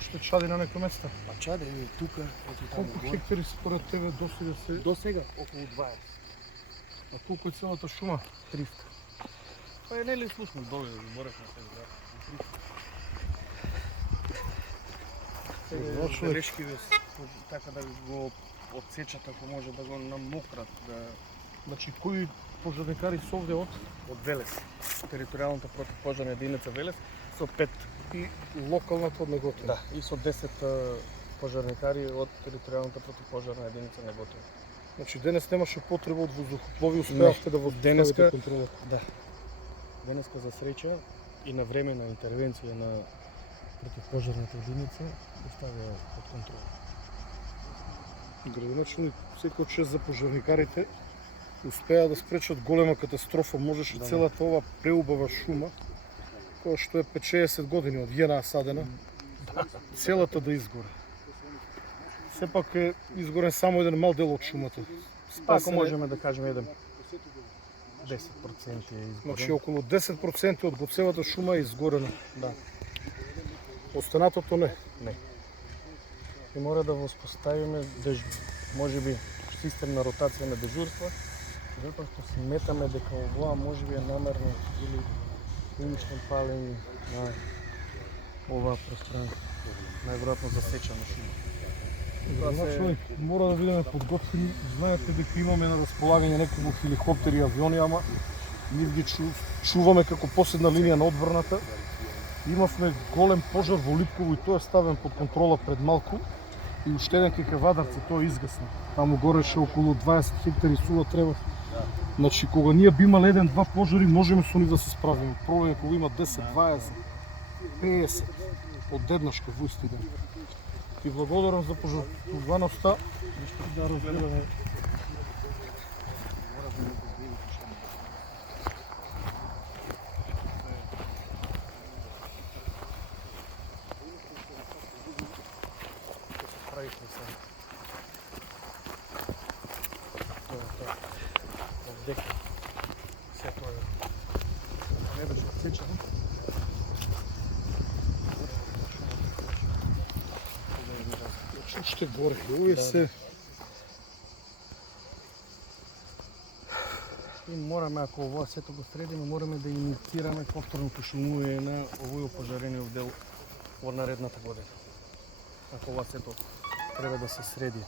уште чади на некои места? Па чаде, еве тука, ето таму Колку горе. хектари според тебе досега се? До сега околу 20. А колку е целата шума? 300. Па е нели слушно доле, зборевме се за 300. Значи, Белешки така да го отсечат ако може да го намократ, да значи кои пожарникари се овде од? од Велес. Територијалната противпожарна единица Велес со 5 И локалната од Неготино? да, и со 10 пожарникари од територијалната противпожарна единица Неготино. Значи денес немаше потреба од воздухоплови, успеавте да денеска- контролата. Да. Денеска за среќа и на време на интервенција на противпожарната единица оставија под контрола. Градоначелник секој чест за пожарникарите успеа да спречат голема катастрофа, можеше Да. целата ова преубава шума, која што е 50 години од јена садена, целата да изгоре. Сепак е изгорен само еден мал дел од шумата. Па ако Спасен е, можеме да кажеме еден 10% е изгорен. значи околу 10% од го целата шума е изгорена. Да. Останатото не. Не. И мора да воспоставиме можеби систем на ротација на дежурства, затоа што сметаме дека овоа можеби е намерно или умишлен палење на оваа пространство. Најверојатно засечено шума. Градоначелник, мора да бидеме подготвени. Знаете дека имаме на располагање неколку хеликоптери и авиони, ама ние ги чуваме како последна линија на одбраната. Имавме голем пожар во Липково и тој е ставен под контрола пред малку. И уште еден кај Кавадарци, тој е изгасна. Таму гореше околу 20 хектари сува трева. Значи, кога ние би имале еден-два пожари, можеме со нив да се справиме. Проблем е кога има 10, 20, 50 одеднашка во исти ден. Ти благодарам за пожртвуваноста да разгледаме. Се тоа не беше отсечено. Уште горе, овие Да. се И мораме, ако ова сето го средиме, мораме да инициираме повторното шумување на овој опожарениот дел во наредната година. Ако ова сето треба да се среди